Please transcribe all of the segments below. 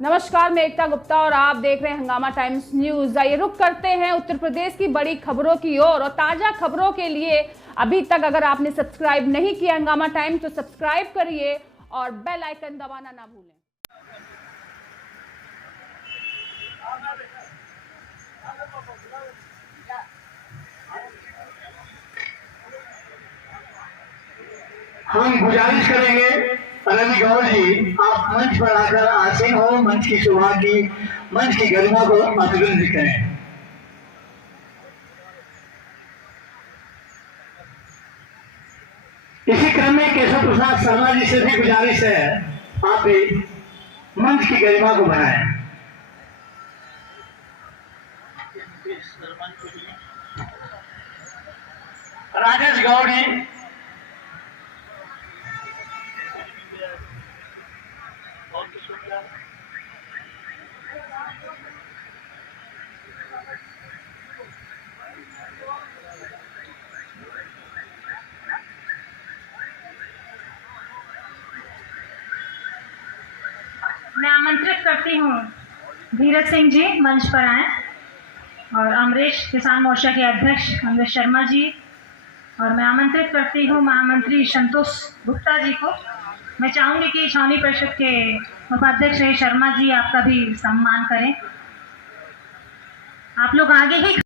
नमस्कार, मैं एकता गुप्ता और आप देख रहे हैं हंगामा टाइम्स न्यूज। आइए रुक करते हैं उत्तर प्रदेश की बड़ी खबरों की ओर और ताजा खबरों के लिए अभी तक अगर आपने सब्सक्राइब नहीं किया हंगामा टाइम्स तो सब्सक्राइब करिए और बेल आइकन दबाना ना भूलें। हम गुजारिश करेंगे रवि गौड़ जी, आप मंच पर आकर आसीन हो, मंच की शोभा की, मंच की गरिमा को अभिवृद्धि करें। इसी क्रम में केशव प्रसाद शर्मा जी से भी गुजारिश है, आप भी मंच की गरिमा को बढ़ाएं। राजेश गौड़ जी, मैं आमंत्रित करती हूँ धीरज सिंह जी मंच पर आए और अमरीश किसान मोर्चा के अध्यक्ष अमरीश शर्मा जी, और मैं आमंत्रित करती हूँ महामंत्री संतोष गुप्ता जी को। मैं चाहूँगी कि छावनी परिषद के उपाध्यक्ष शर्मा जी आपका भी सम्मान करें। आप लोग आगे ही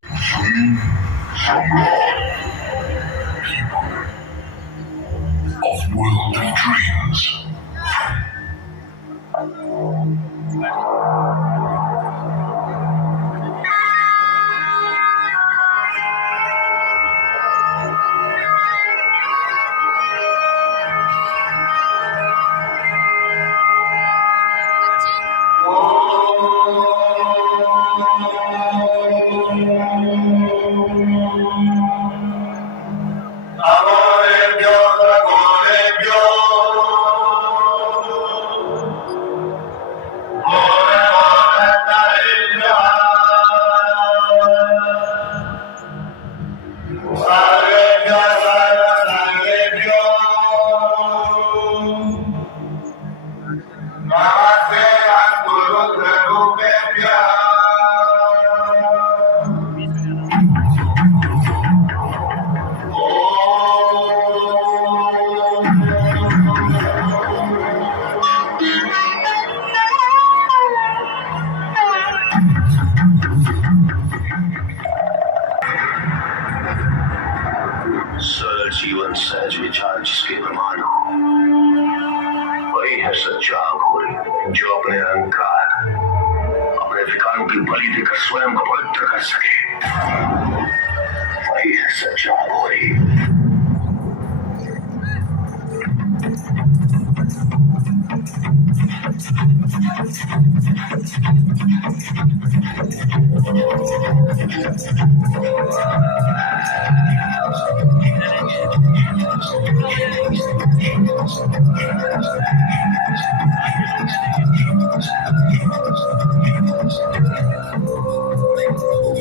जीवन सहज विचार जिसके प्रमाण हो, वही है सच्चा घोरी जो अपने अहंकार, अपने विकारों की बलि देकर स्वयं को पवित्र कर सके। वही है सच्चा घोरी।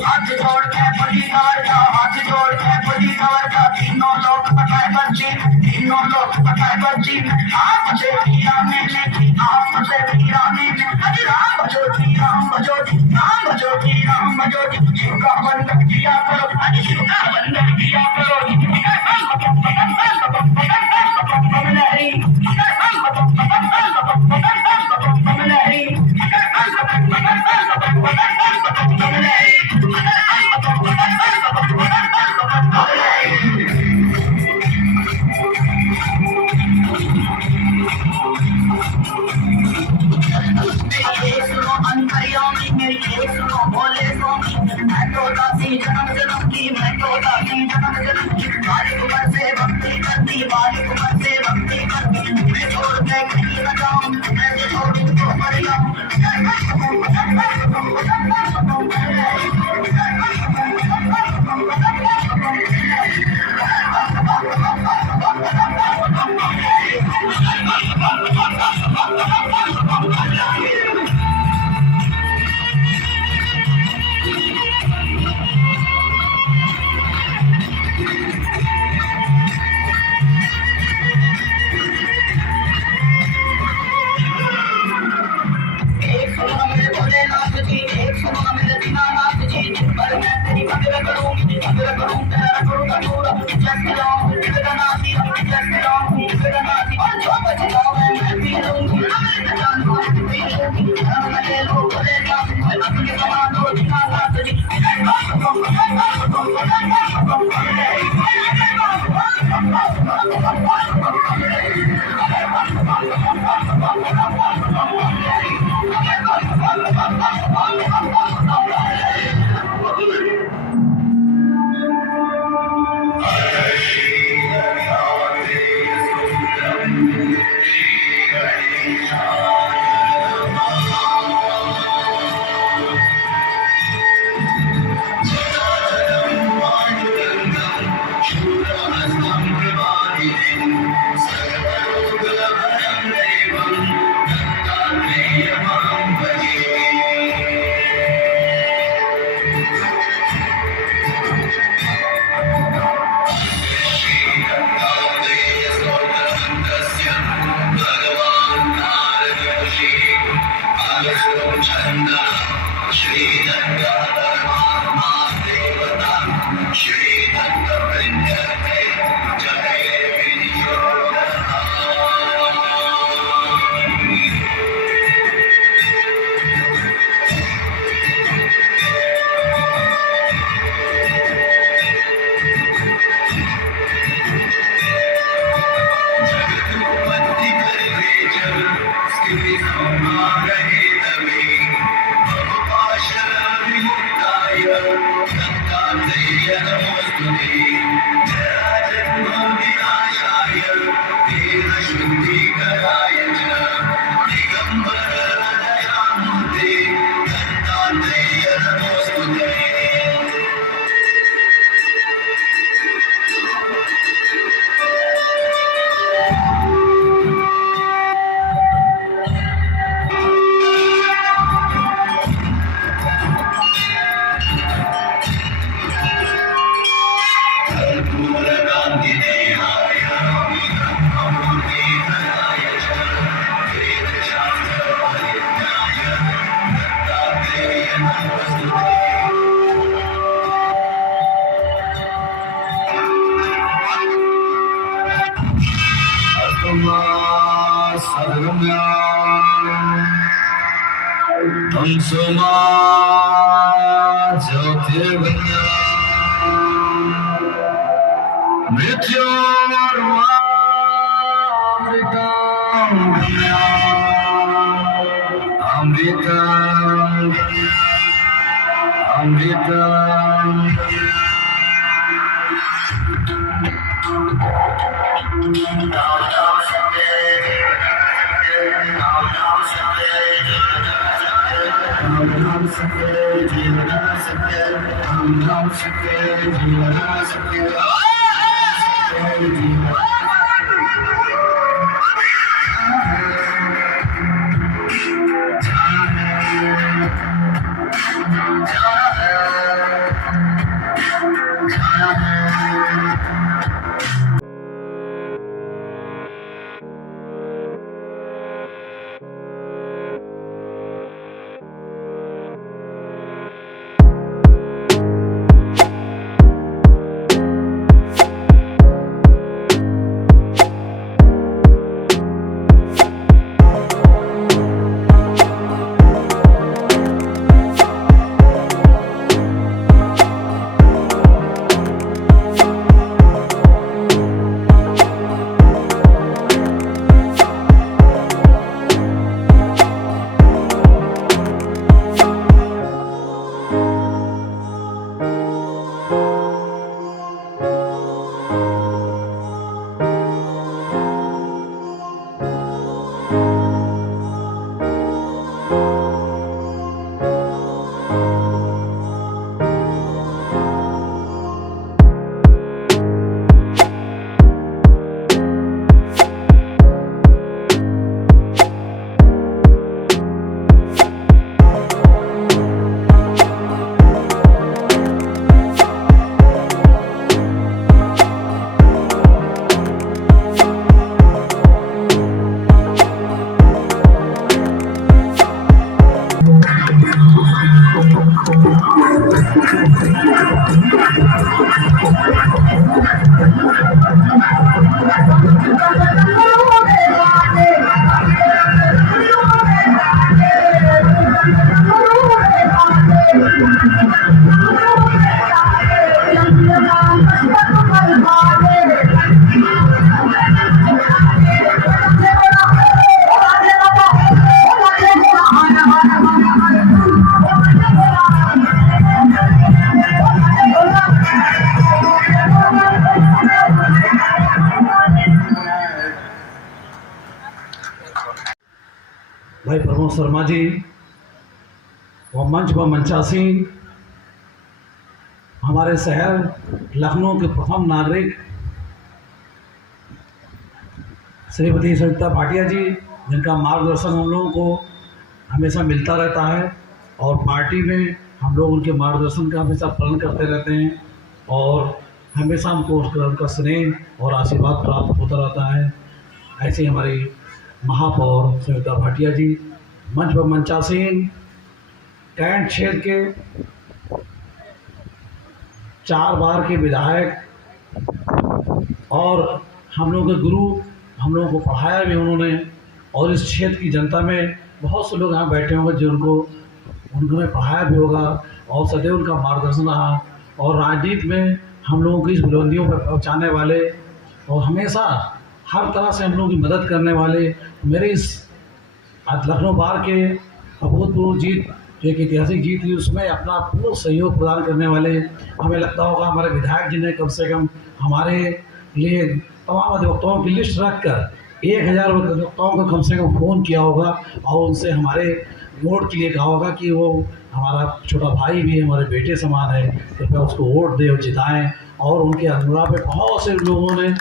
हाथ जोड़ के बड़ी मारता, हाथ जोड़ के बड़ी मारता, तीनों लोग पकाए बच्ची, तीनों लोग पकाए बच्ची। आप बचे वीराने में, आप बचे वीराने में, हरि राम बजो जी, राम बजो जी, राम बजो जी, राम बजो जी। शिव का वंदन किया करो, हरि शिव का वंदन किया करो। भोलेनाथ जी, एक सुनो मेरे दीनानाथ जी, पर मैं तेरी कदर करूं तेरा करूंगा पूरा। जय श्री राम जगन्नाथ जी, जय श्री राम जगन्नाथ जी, और जो बच जाओ मैं पी लूंगी, अमृत जान को पी लूंगी, हम ले लो भोलेनाथ जी, अपने समान हो दीनानाथ जी। शर्मा जी और मंच पर मंचासीन हमारे शहर लखनऊ के प्रथम नागरिक श्रीमती संयुक्ता भाटिया जी, जिनका मार्गदर्शन हम लोगों को हमेशा मिलता रहता है और पार्टी में हम लोग उनके मार्गदर्शन का हमेशा पालन करते रहते हैं और हमेशा हमको उनका स्नेह और आशीर्वाद प्राप्त होता रहता है। ऐसे हमारी महापौर संयुक्ता भाटिया जी, मंच पर मंचासीन कैंट क्षेत्र के 4 बार के विधायक और हम लोगों के गुरु, हम लोगों को पढ़ाया भी उन्होंने और इस क्षेत्र की जनता में बहुत से लोग यहाँ बैठे होंगे जिनको उन्होंने पढ़ाया भी होगा और सदैव उनका मार्गदर्शन रहा और राजनीति में हम लोगों की इस बुलंदियों पर पहुँचाने वाले और हमेशा हर तरह से हम लोगों की मदद करने वाले मेरे इस लखनऊ बार के अभूतपूर्व जीत, एक ऐतिहासिक जीत थी, उसमें अपना पूर्ण सहयोग प्रदान करने वाले हमें लगता होगा हमारे विधायक जी ने कम से कम हमारे लिए तमाम अधिवक्ताओं की लिस्ट रखकर 1000 अधिवक्ताओं को कम से कम फ़ोन किया होगा और उनसे हमारे वोट के लिए कहा होगा कि वो हमारा छोटा भाई भी है, हमारे बेटे समान है, कृपया उसको वोट दें और जिताएँ। और उनके अनुराग पे बहुत से लोगों ने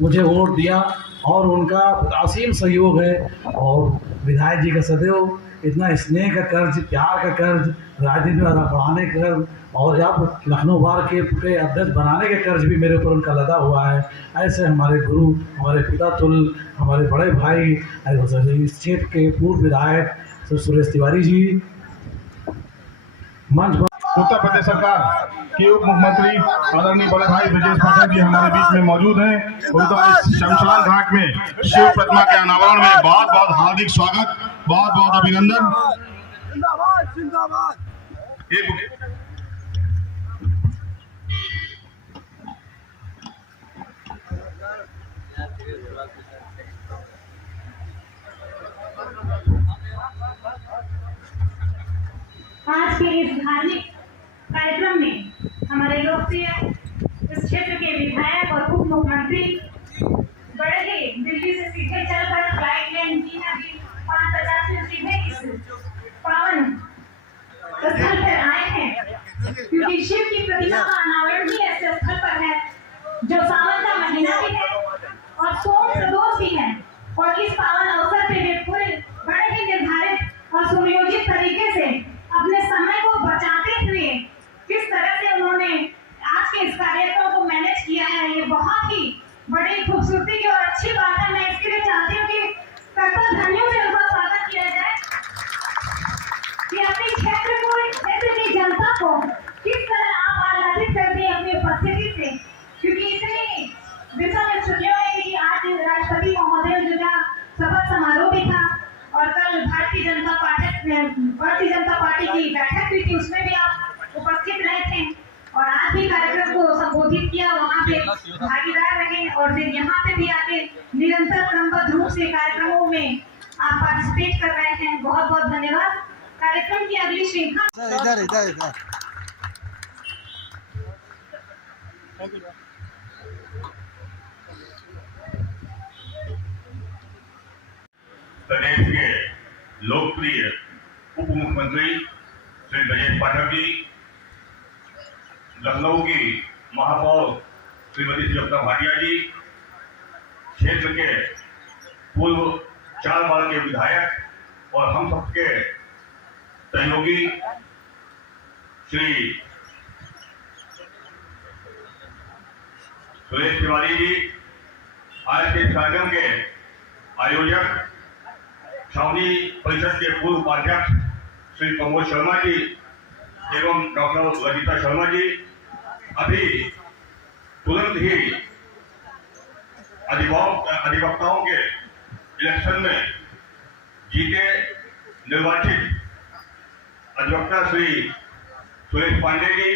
मुझे वोट दिया और उनका असीम सहयोग है और विधायक जी का सदैव इतना स्नेह का कर्ज, प्यार का कर्ज, राजनीति में बढ़ाने का कर्ज और अब लखनऊ बार के अध्यक्ष बनाने का कर्ज भी मेरे ऊपर उनका लगा हुआ है। ऐसे हमारे गुरु, हमारे पिता तुल, हमारे बड़े भाई इस क्षेत्र के पूर्व विधायक सुरेश तिवारी जी, मंच पर उत्तर प्रदेश सरकार के उप मुख्यमंत्री आदरणीय बड़े भाई ब्रजेश पाठक जी हमारे बीच में मौजूद हैं। उनका इस शमशान घाट में शिव प्रतिमा के अनावरण में बहुत बहुत हार्दिक स्वागत, बहुत बहुत अभिनंदन। जिंदाबाद जिंदाबाद। आज के इस धार्मिक कार्यक्रम में हमारे लोकप्रिय इस क्षेत्र के विधायक और उप मुख्यमंत्री बड़े ही दिल्ली से सीधे चलकर फ्लाइट में इनकी 550 में सीधे इस पावन स्थल पर आए हैं, क्योंकि शिव की प्रतिमा का अनावरण भी ऐसे स्थल पर है जो सावन का महीना भी है और सोम प्रदोष भी है और इस पावन अवसर पे वे पूरे बड़े ही निर्धारित और सुनियोजित तरीके से अपने समय को बचाते हुए किस तरह से उन्होंने आज के इस कार्यक्रम को मैनेज किया है, ये बहुत ही बड़ी खूबसूरती की और अच्छी बात है। मैं इसके लिए चाहती हूँ कि कर्तव्य धन्यों से उनका स्वागत किया जाए कि अपने क्षेत्र की जनता को किस तरह आप आह्लादित करते हैं अपनी उपस्थिति से, क्योंकि इतनी दिशा में छुट्टियों में कि आज राष्ट्रपति महोदय जी का शपथ समारोह भी था और कल भारतीय जनता पार्टी की बैठक भी थी, उसमें भी आप उपस्थित रहे थे और आज भी कार्यक्रम को संबोधित किया, वहाँ पे भागीदार रहे और फिर यहाँ पे भी आके निरंतर क्रमबद्ध रूप से कार्यक्रमों में आप पार्टिसिपेट कर रहे हैं। बहुत बहुत धन्यवाद। कार्यक्रम की अगली श्रृंखला प्रदेश के लोकप्रिय उप मुख्यमंत्री श्री ब्रजेश पाठक जी, लखनऊ की महापौर श्रीमती संयुक्ता भाटिया जी, क्षेत्र के पूर्व 4 बार के विधायक और हम सबके सहयोगी श्री सुरेश तिवारी जी, आज के कार्यक्रम के आयोजक छावनी परिषद के पूर्व उपाध्यक्ष श्री प्रमोद शर्मा जी एवं डॉक्टर ललिता शर्मा जी, अभी तुरंत ही अधिवक्ताओं के इलेक्शन में जीते निर्वाचित अधिवक्ता श्री सुरेश पांडे जी,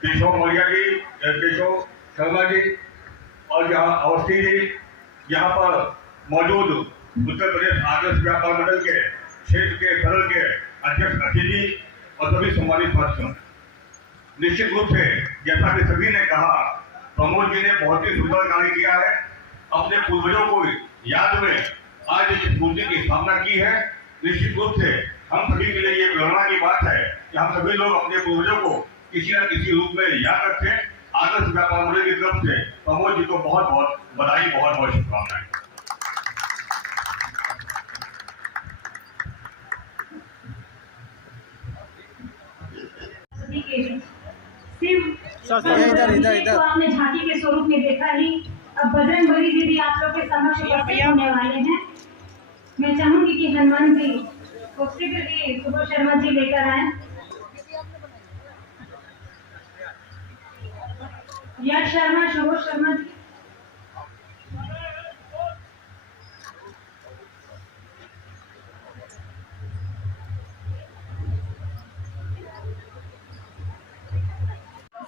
केशव मौर्य जी, केशव शर्मा जी और यहाँ अवस्थी जी, यहाँ पर मौजूद उत्तर प्रदेश आदर्श व्यापार मंडल के क्षेत्र के सरल के अध्यक्ष अखिल जी और सभी सम्मानित साथियों, निश्चित रूप से जैसा कि सभी ने कहा, प्रमोद जी ने बहुत ही सुंदर कार्य किया है। अपने पूर्वजों को याद में आज इस मूर्ति की स्थापना की है निश्चित रूप से हम सभी के लिए ये प्रेरणा की बात है कि हम सभी लोग अपने पूर्वजों को किसी न किसी रूप में याद रखें। आदर्श व्यापार मंडल की तरफ से प्रमोद जी को बहुत बहुत बधाई, बहुत बहुत शुभकामनाएं। तो आपने झांकी के स्वरूप में देखा ही। अब बजरंगबली जी भी आप लोग के समक्ष उपस्थित होने वाले हैं। मैं चाहूंगी कि हनुमान जी को शीघ्र ही सुबोध शर्मा जी लेकर आए। यश शर्मा, सुबोध शर्मा जी।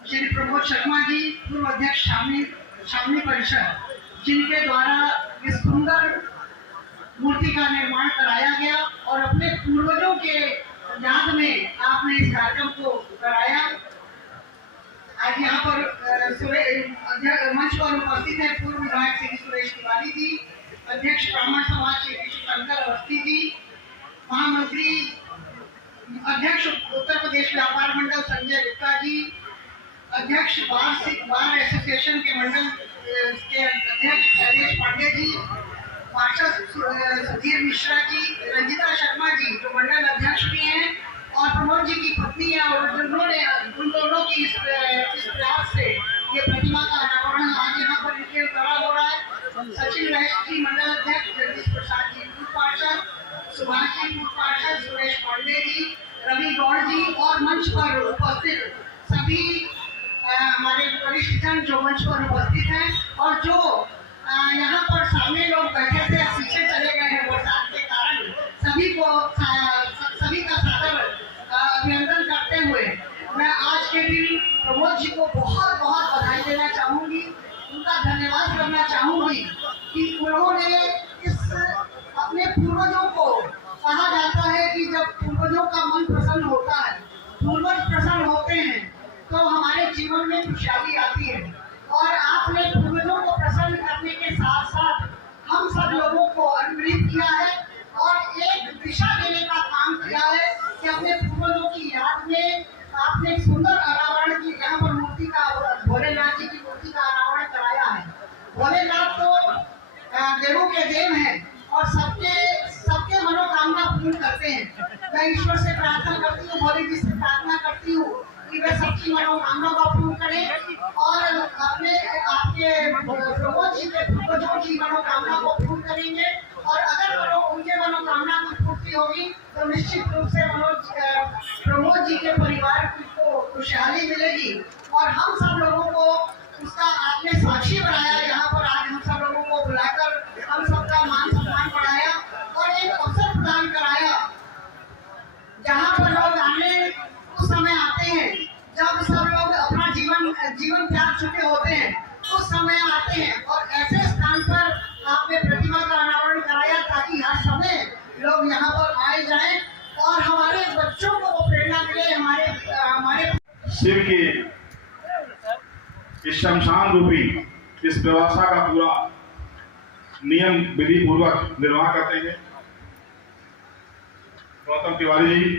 श्री प्रमोद शर्मा जी, पूर्व अध्यक्ष शामली परिषद, जिनके द्वारा इस सुंदर मूर्ति का निर्माण कराया गया और अपने पूर्वजों के याद में आपने इस कार्यक्रम को कराया। आज यहाँ पर मंच पर उपस्थित है पूर्व विधायक श्री सुरेश तिवारी जी, अध्यक्ष ब्राह्मण समाज श्री विष्णुशंकर अवस्थी जी, महामंत्री अध्यक्ष उत्तर प्रदेश व्यापार मंडल संजय गुप्ता जी, अध्यक्ष बार एसोसिएशन के मंडल के अध्यक्ष शैलेश पांडे जी, पार्षद सुधीर मिश्रा जी, रंजिता शर्मा जी जो मंडल अध्यक्ष भी हैं, और प्रमोद जी की पत्नी है, और जिन्होंने उन दोनों की इस प्रयास से ये प्रतिमा का अनावरण आज यहाँ पर इनके द्वारा हो रहा है। सचिन वैश्य जी मंडल अध्यक्ष, जगदीश प्रसाद जी पूर्व पार्षद, सुभाष जी पूर्व पार्षद, सुरेश पांडे जी, रवि गौड़ जी, और मंच पर उपस्थित सभी हमारे वरिष्ठ जन जो मंच पर उपस्थित हैं, और जो यहाँ पर सामने लोग बैठे थे पीछे चले गए हैं बरसात के कारण, सभी का सादर अभिनंदन करते हुए मैं आज के दिन प्रमोद जी को बहुत बहुत बधाई देना चाहूंगी, उनका धन्यवाद करना चाहूंगी कि उन्होंने इस अपने पूर्वजों को, कहा जाता है कि जब पूर्वजों का मन प्रसन्न होता है, पूर्वज प्रसन्न होते हैं तो हमारे जीवन में खुशहाली आती है। और आपने पूर्वजों को प्रसन्न करने के साथ साथ हम सब लोगों को अनुप्रेरित किया है और एक दिशा देने का काम किया है कि अपने पूर्वजों की याद में आपने एक सुंदर अनावरण की, यहाँ पर मूर्ति का, भोलेनाथ जी की मूर्ति का अनावरण कराया है। भोलेनाथ तो देवों के देव हैं और सबके मनोकामना पूर्ण करते हैं। मैं ईश्वर से प्रार्थना करती हूँ, भोले जी से प्रार्थना करती हूँ कि वे सबकी मनोकामना को पूर्ण करें और अपने आपके प्रमोद जी के पूर्वजों की मनोकामना को पूर्ण करेंगे। और अगर उनके मनोकामना की पूर्ति होगी तो निश्चित रूप से प्रमोद जी के परिवार को खुशहाली मिलेगी और हम सब लोगों को उसका आपने साक्षी बनाया। यहाँ पर आज हम सब लोगों को बुलाकर हम सबका मान सम्मान बढ़ाया और एक अवसर प्रदान कराया जहाँ पर लोग आने उस समय आते हैं जब सब लोग अपना जीवन त्याग चुके होते हैं, उस समय आते हैं और ऐसे स्थान पर आपने प्रतिमा का अनावरण कराया ताकि हर समय लोग यहाँ पर आए जाएं और हमारे बच्चों को वो प्रेरणा मिले। हमारे शिव की इस शमशान रूपी इस व्यवस्था का पूरा नियम विधि पूर्वक निर्वाह करते हैं गौतम तिवारी जी।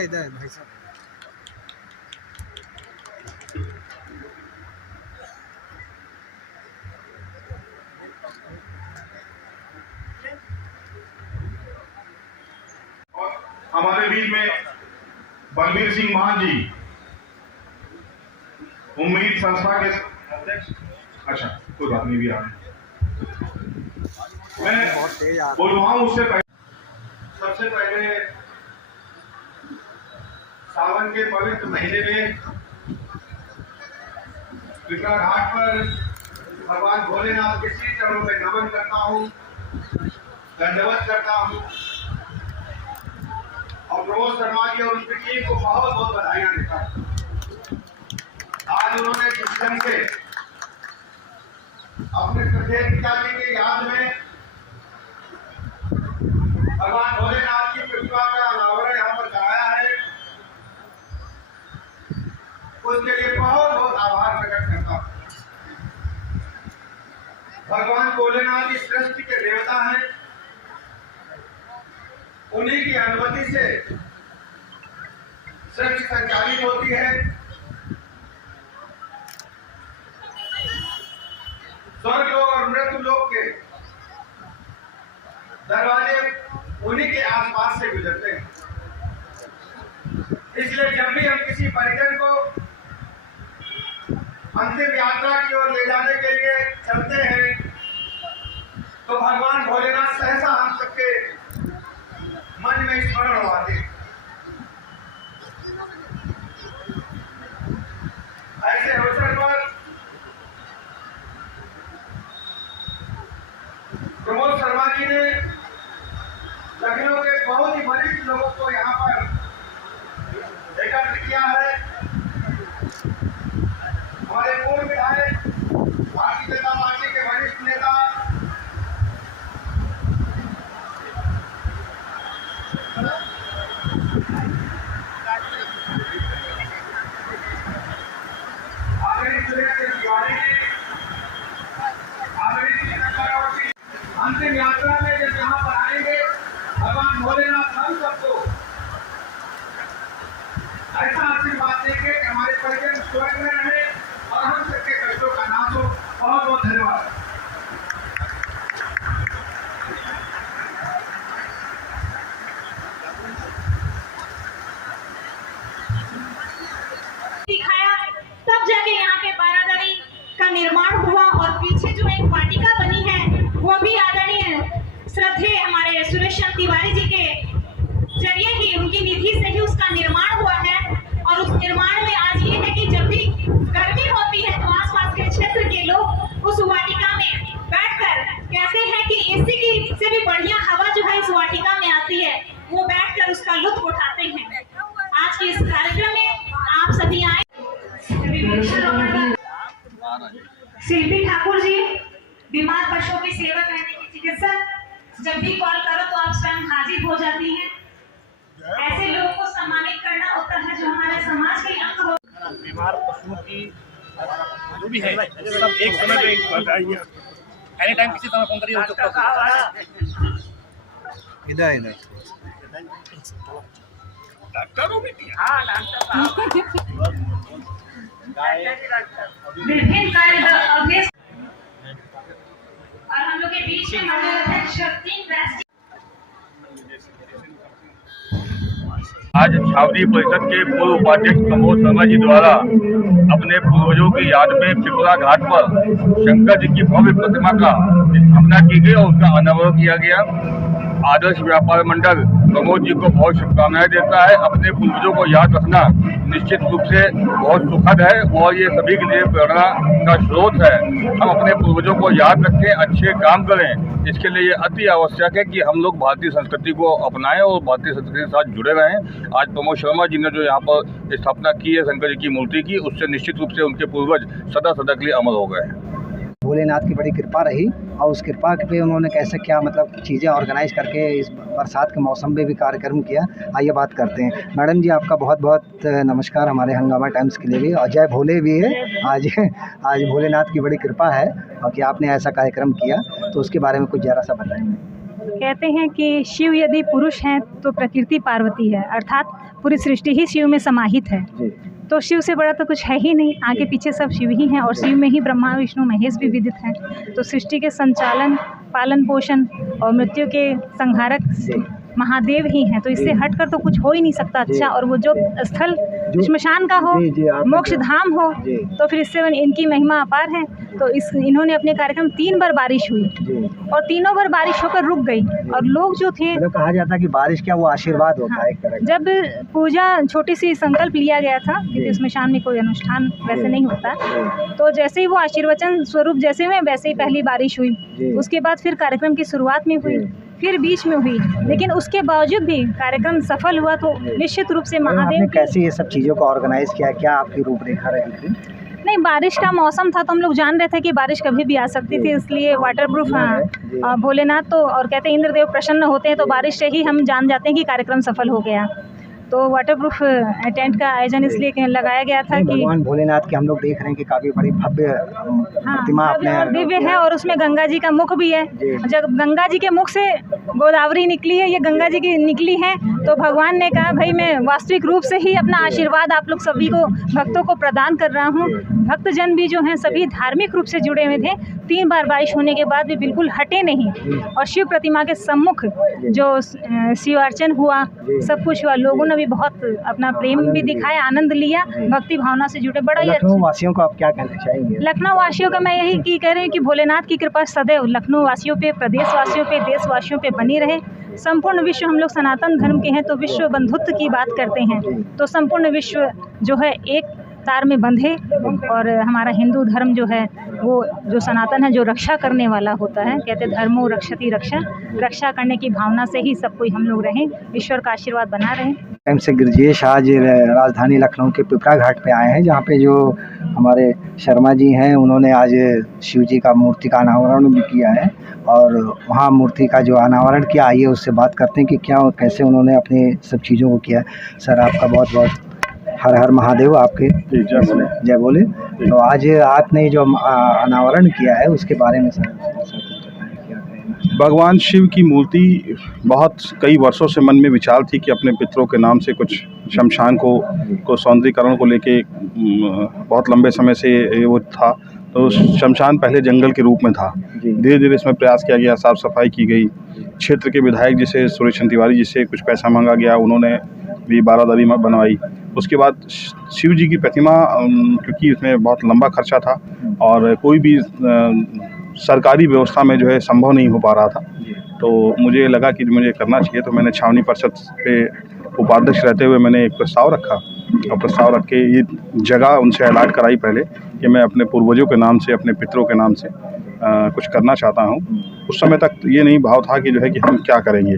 इधर भाई साहब। हमारे बीच में बलबीर सिंह मान जी, उम्मीद संस्था के अध्यक्ष। अच्छा कोई बात नहीं, भी आ रहे। मैं बोल रहा हूँ उससे पहले, सबसे पहले सावन के पवित्र महीने में विकरा घाट पर भगवान भोलेनाथ के श्री चरणों में नमन करता हूँ, दंडवत करता हूँ प्रमोद शर्मा जी और उनकी टीम को बहुत बहुत बधाइयां देता हूं। आज उन्होंने जिस ढंग से अपने सचेत पिताजी की याद में भगवान भोलेनाथ की प्रतिमा का अनावरण यहाँ पर कराया है, उसके लिए बहुत बहुत आभार प्रकट करता हूँ। भगवान भोलेनाथ इस सृष्टि के देवता हैं, उन्हीं की अनुमति से सृष्टि संचालित होती है। स्वर्ग लोक और मृत्यु लोक के दरवाजे उन्हीं के आसपास से गुजरते हैं। इसलिए जब भी हम किसी परिजन को अंतिम यात्रा की ओर ले जाने के लिए चलते हैं तो भगवान भोलेनाथ सहसा हम सबके मन में स्मरण होते हैं। ऐसे अवसर पर प्रमोद शर्मा जी ने लखनऊ के बहुत ही वरिष्ठ लोगों को यहाँ पर एकत्र किया है। हमारे पूर्व विधायक, भारतीय जनता पार्टी के वरिष्ठ नेता अंतिम यात्रा में जब यहाँ पर आएंगे, भगवान भोलेनाथ हम सबको ऐसा आशीर्वाद देंगे कि हमारे परिजन स्वर्ग में रहे और हम सबके कष्टों का नाश हो। बहुत बहुत धन्यवाद। दिखाया तब जाके यहाँ पे बारादरी का निर्माण हुआ और पीछे जो एक वाटिका बनी है वो भी आदरणीय श्रद्धेय हमारे सुरेश चंद्र तिवारी जी के जरिए ही, उनकी निधि से ही उसका निर्माण हुआ है। और उस निर्माण में आज ये है कि जब भी गर्मी होती है तो आसपास के क्षेत्र के लोग उस वाटिका में बैठकर कहते हैं कि एसी की से भी बढ़िया हवा जो है इस वाटिका में आती है, वो बैठकर उसका लुत्फ उठाते हैं। आज के इस कार्यक्रम में आप सभी आए। शिल्पी ठाकुर जी बीमार पशुओं की सेवा करने की चिकित्सक, जब भी कॉल करो तो आप स्वयं हाजिर हो जाती हैं। ऐसे लोगों को सम्मानित करना होता है जो हमारे समाज के अंग हो। बीमार पशुओं की जो भी है सब एक समय पे एनी टाइम किसी समय फोन करिए। इधर डॉक्टरों में विभिन्न कार्य अभ्यास और हम लोग के बीच में मंडल अध्यक्ष तीन वैस्ट। आज छावनी परिषद के पूर्व उपाध्यक्ष प्रमोद शर्मा जी द्वारा अपने पूर्वजों की याद में पिपरा घाट पर शंकर जी की भव्य प्रतिमा का स्थापना की गई और उसका अनावरण किया गया। आदर्श व्यापार मंडल प्रमोद जी को बहुत शुभकामनाएं देता है। अपने पूर्वजों को याद रखना निश्चित रूप से बहुत सुखद है और ये सभी के लिए प्रेरणा का स्रोत है। हम अपने पूर्वजों को याद रखें, अच्छे काम करें, इसके लिए ये अति आवश्यक है कि हम लोग भारतीय संस्कृति को अपनाएं और भारतीय संस्कृति के साथ जुड़े रहें। आज प्रमोद शर्मा जी ने जो यहाँ पर स्थापना की है शंकर जी की मूर्ति की, उससे निश्चित रूप से उनके पूर्वज सदा सदा के लिए अमर हो गए हैं। भोलेनाथ की बड़ी कृपा रही और उस कृपा पे उन्होंने कैसे क्या मतलब चीज़ें ऑर्गेनाइज करके इस बरसात के मौसम में भी कार्यक्रम किया। आइए बात करते हैं। मैडम जी आपका बहुत बहुत नमस्कार हमारे हंगामा टाइम्स के लिए भी, और जय भोले भी है। आज भोलेनाथ की बड़ी कृपा है और कि आपने ऐसा कार्यक्रम किया, तो उसके बारे में कुछ ज़रा सा बताएंगे। कहते हैं कि शिव यदि पुरुष हैं तो प्रकृति पार्वती है, अर्थात पूरी सृष्टि ही शिव में समाहित है। तो शिव से बड़ा तो कुछ है ही नहीं, आगे पीछे सब शिव ही हैं और शिव में ही ब्रह्मा विष्णु महेश भी विदित हैं। तो सृष्टि के संचालन, पालन पोषण और मृत्यु के संहारक महादेव ही हैं। तो इससे हटकर तो कुछ हो ही नहीं सकता अच्छा। और वो जो स्थल श्मशान का हो, मोक्ष धाम हो, तो फिर इससे इनकी महिमा अपार है। तो इन्होंने अपने कार्यक्रम 3 बार बारिश हुई और तीनों बार बारिश होकर रुक गई। और लोग जो थे, कहा जाता है कि बारिश क्या वो आशीर्वाद होता है एक तरह का। जब पूजा छोटी सी संकल्प लिया गया था, क्योंकि श्मशान में कोई अनुष्ठान वैसे नहीं होता, तो जैसे ही वो आशीर्वचन स्वरूप जैसे में वैसे ही पहली बारिश हुई। उसके बाद फिर कार्यक्रम की शुरुआत में हुई, फिर बीच में हुई, लेकिन उसके बावजूद भी कार्यक्रम सफल हुआ। तो निश्चित रूप से महादेव कैसे ये सब चीज़ों को ऑर्गेनाइज किया, क्या आपकी रूपरेखा रही थी? नहीं, बारिश का मौसम था तो हम लोग जान रहे थे कि बारिश कभी भी आ सकती थी, इसलिए वाटरप्रूफ भोलेनाथ तो और कहते हैं इंद्रदेव प्रसन्न होते हैं, तो बारिश से ही हम जान जाते हैं कि कार्यक्रम सफल हो गया। तो वाटरप्रूफ टेंट का आयोजन इसलिए लगाया गया था कि भगवान भोलेनाथ की हम लोग देख रहे हैं कि काफ़ी बड़ी भव्य प्रतिमा आपने दिव्य है और उसमें गंगा जी का मुख भी है। जब गंगा जी के मुख से गोदावरी निकली है, ये गंगा जी की निकली है, तो भगवान ने कहा भाई मैं वास्तविक रूप से ही अपना आशीर्वाद आप लोग सभी को भक्तों को प्रदान कर रहा हूँ। भक्तजन भी जो हैं सभी धार्मिक रूप से जुड़े हुए थे। 3 बार बारिश होने के बाद भी बिल्कुल हटे नहीं और शिव प्रतिमा के सम्मुख जो शिव अर्चन हुआ, सब कुछ हुआ। लोगों ने भी बहुत अपना प्रेम भी दिखाया, आनंद लिया, भक्ति भावना से जुड़े। बड़ा ही लखनऊ वासियों को आप क्या कहना चाहेंगे? लखनऊ वासियों का मैं यही कह रही हूँ कि भोलेनाथ की कृपा सदैव लखनऊ वासियों पे, प्रदेश वासियों पे, देशवासियों पे बनी रहे। संपूर्ण विश्व, हम लोग सनातन धर्म के हैं तो विश्व बंधुत्व की बात करते हैं, तो संपूर्ण विश्व जो है एक तार में बंधे और हमारा हिंदू धर्म जो है वो जो सनातन है, जो रक्षा करने वाला होता है, कहते धर्मो रक्षति रक्षा, रक्षा करने की भावना से ही सब कोई हम लोग रहें, ईश्वर का आशीर्वाद बना रहें। टाइम से गिरजेश आज राजधानी लखनऊ के पिपरा घाट पे आए हैं, जहाँ पे जो हमारे शर्मा जी हैं उन्होंने आज शिव जी का मूर्ति का अनावरण भी किया है और वहाँ मूर्ति का जो अनावरण किया, आइए उससे बात करते हैं कि क्या कैसे उन्होंने अपनी सब चीज़ों को किया। सर आपका बहुत बहुत हर हर महादेव, आपके जय बोले। तो आज आपने जो अनावरण किया है उसके बारे में सर भगवान शिव की मूर्ति बहुत कई वर्षों से मन में विचार थी कि अपने पितरों के नाम से कुछ शमशान को सौंदर्यीकरण को लेके बहुत लंबे समय से वो था। तो शमशान पहले जंगल के रूप में था, धीरे धीरे इसमें प्रयास किया गया, साफ़ सफाई की गई। क्षेत्र के विधायक जिसे सुरेश तिवारी जी से कुछ पैसा मांगा गया, उन्होंने भी बारादरी बनवाई। उसके बाद शिव जी की प्रतिमा, क्योंकि इसमें बहुत लंबा खर्चा था और कोई भी सरकारी व्यवस्था में जो है संभव नहीं हो पा रहा था, तो मुझे लगा कि मुझे करना चाहिए। तो मैंने छावनी परिषद पे उपाध्यक्ष रहते हुए मैंने एक प्रस्ताव रखा और प्रस्ताव रख के ये जगह उनसे अलॉट कराई पहले कि मैं अपने पूर्वजों के नाम से, अपने पितरों के नाम से कुछ करना चाहता हूँ। उस समय तक ये नहीं भाव था कि जो है कि हम क्या करेंगे।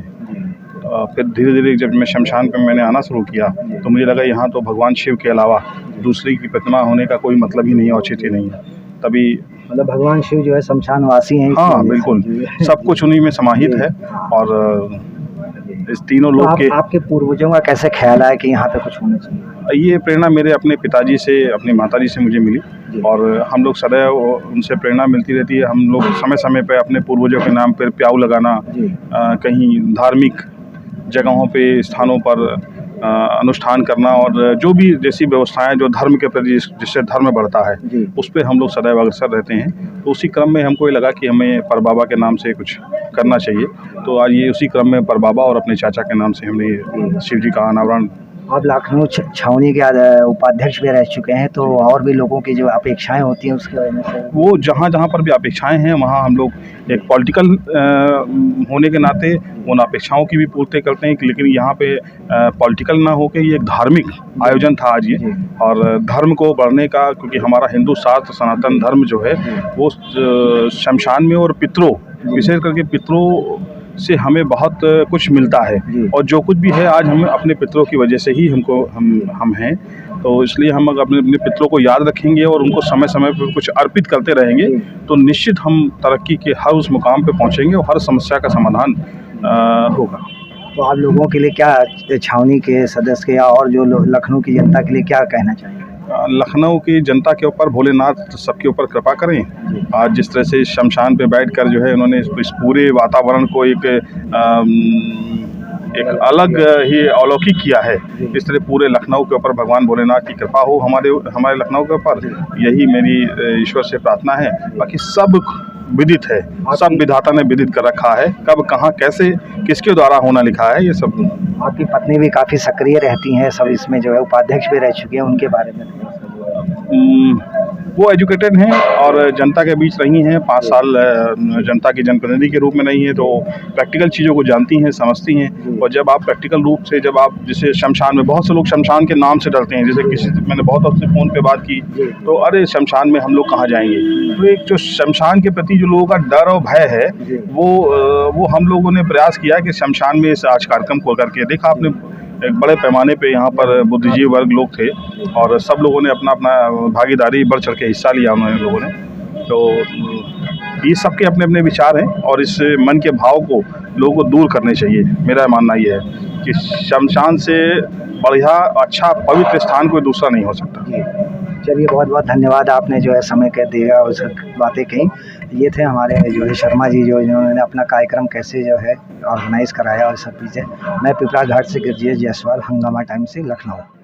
फिर धीरे धीरे जब मैं शमशान पे मैंने आना शुरू किया तो मुझे लगा यहाँ तो भगवान शिव के अलावा दूसरी की प्रतिमा होने का कोई मतलब ही नहीं है, औचित्य नहीं है। तभी मतलब भगवान शिव जो है शमशान वासी हैं। हाँ बिल्कुल, सब कुछ उन्हीं में समाहित है और इस तीनों लोग के। आपके पूर्वजों का कैसे ख्याल आया कि यहाँ पे कुछ होना चाहिए? ये प्रेरणा मेरे अपने पिताजी से, अपनी माताजी से मुझे मिली और हम लोग सदैव उनसे प्रेरणा मिलती रहती है। हम लोग समय समय पे अपने पूर्वजों के नाम पर प्याऊ लगाना, कहीं धार्मिक जगहों पे, स्थानों पर अनुष्ठान करना और जो भी जैसी व्यवस्थाएं जो धर्म के प्रति जिससे धर्म बढ़ता है उस पर हम लोग सदैव अग्रसर रहते हैं। तो उसी क्रम में हमको ये लगा कि हमें परबाबा के नाम से कुछ करना चाहिए। तो आज ये उसी क्रम में परबाबा और अपने चाचा के नाम से हमने शिव जी का अनावरण। आप लखनऊ छावनी के उपाध्यक्ष भी रह चुके हैं, तो और भी लोगों की जो अपेक्षाएं होती हैं उसके बारे में? वो जहाँ जहाँ पर भी अपेक्षाएं हैं वहाँ हम लोग एक पॉलिटिकल होने के नाते उन अपेक्षाओं की भी पूर्ति करते हैं, लेकिन यहाँ पे पॉलिटिकल ना होकर ये एक धार्मिक आयोजन था आज ये, और धर्म को बढ़ने का, क्योंकि हमारा हिंदू शास्त्र सनातन धर्म जो है वो शमशान में और पितरों, विशेष करके पितरों से हमें बहुत कुछ मिलता है और जो कुछ भी है आज हम अपने पितरों की वजह से ही हम हैं। तो इसलिए हम अगर अपने पितरों को याद रखेंगे और उनको समय समय पर कुछ अर्पित करते रहेंगे तो निश्चित हम तरक्की के हर उस मुकाम पे पहुंचेंगे और हर समस्या का समाधान होगा। तो आप लोगों के लिए क्या, छावनी के सदस्य के या और जो लखनऊ की जनता के लिए क्या कहना चाहिए? लखनऊ की जनता के ऊपर भोलेनाथ सबके ऊपर कृपा करें। आज जिस तरह से शमशान पे बैठकर जो है उन्होंने इस पूरे वातावरण को एक अलग ही अलौकिक किया है, इस तरह पूरे लखनऊ के ऊपर भगवान भोलेनाथ की कृपा हो हमारे लखनऊ के ऊपर, यही मेरी ईश्वर से प्रार्थना है। बाकी सब विदित है, सब विधाता ने विदित कर रखा है, कब कहाँ कैसे किसके द्वारा होना लिखा है ये सब। आपकी पत्नी भी काफ़ी सक्रिय रहती हैं, सब इसमें जो है उपाध्यक्ष भी रह चुके हैं, उनके बारे में? वो एजुकेटेड हैं और जनता के बीच रही हैं 5 साल, जनता की जनप्रतिनिधि के रूप में रही हैं, तो प्रैक्टिकल चीज़ों को जानती हैं, समझती हैं। और जब आप प्रैक्टिकल रूप से, जब आप जैसे शमशान में, बहुत से लोग शमशान के नाम से डरते हैं, जैसे किसी मैंने बहुत आपसे फ़ोन पे बात की तो अरे शमशान में हम लोग कहाँ जाएंगे, तो एक जो शमशान के प्रति जो लोगों का डर और भय है वो हम लोगों ने प्रयास किया कि शमशान में इस आज कार्यक्रम को करके देखा। आपने एक बड़े पैमाने पे यहाँ पर बुद्धिजीवी वर्ग लोग थे और सब लोगों ने अपना अपना भागीदारी बढ़ चढ़ के हिस्सा लिया उन्होंने लोगों ने। तो ये सबके अपने अपने विचार हैं और इस मन के भाव को लोगों को दूर करने चाहिए। मेरा मानना ये है कि शमशान से बढ़िया अच्छा पवित्र स्थान कोई दूसरा नहीं हो सकता। चलिए, बहुत बहुत धन्यवाद, आपने जो है समय कह दिया और सब बातें कही। ये थे हमारे जो है शर्मा जी, जो इन्होंने अपना कार्यक्रम कैसे जो है ऑर्गेनाइज़ कराया और सब चीज़ें। मैं पिपरा घाट से गिरजेश जायसवाल, हंगामा टाइम से, लखनऊ।